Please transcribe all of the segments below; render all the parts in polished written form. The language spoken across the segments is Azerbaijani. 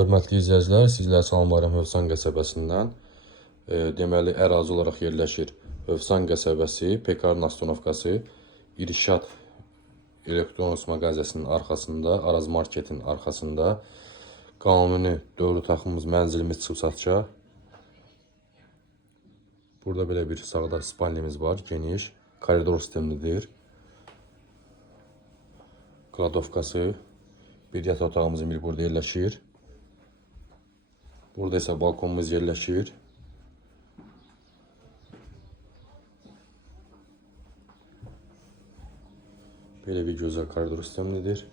Hörmətli izləyicilər, sizlər salamlayıram Hövsan qəsəbəsindən. Deməli, ərazi olaraq yerləşir Hövsan qəsəbəsi, Pekar Nastonovkası, İrşad Elektronik mağazasının arxasında, Araz Marketin arxasında. Qanuni 4 otaqlımız, mənzilimiz çıxıb satışa. Burada belə bir sağda spalnimiz var, geniş, koridor sistemlidir. Kladovkası, bir yataq otağımızın biri burada yerləşir. Burada ise balkonumuz yerleşir. Böyle bir güzel koridor sistemidir.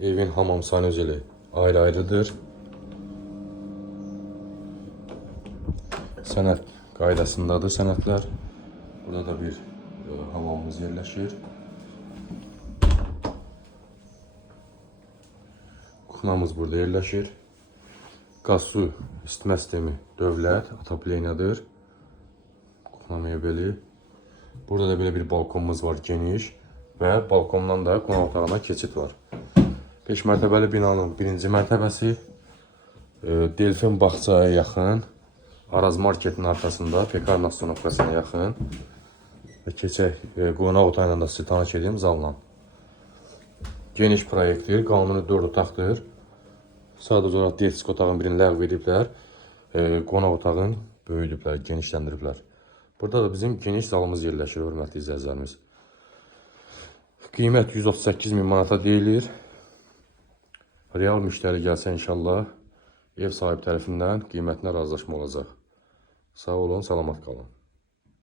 Evin hamam sanuzeli ayrı-ayrıdır. Sənət qaydasındadır sənətlər. Burada da bir hamamımız yerleşir. Kuxnamız burada yerleşir. Qaz su isitmə sistemi dövlət, ataplenyadır. Kuxna mebeli. Burada da belə bir balkonumuz var, geniş və balkondan da qonaq otağına keçid var. 5 mərtəbəli binanın birinci mərtəbəsi Delfin bağçaya yaxın, Araz Marketin arxasında, Pekar Nastonovkasına yaxın. Və keçək qonaq otağıyla da sizi tanış edeyim zalla. Geniş proyektdir, qanuni 4 otaqdır. Sadəcə olaraq diyetçik otağın birini ləğv ediblər. Qonaq otağın böyüdüblər, genişləndiriblər. Burada da bizim geniş zalımız yerləşir, hörmətli izləyicilərimiz. Qiymət 138 min manata deyilir. Real müştəri gəlsə inşallah ev sahibi tərəfindən qiymətinə razılaşma olacaq. Sağ olun, salamat qalın.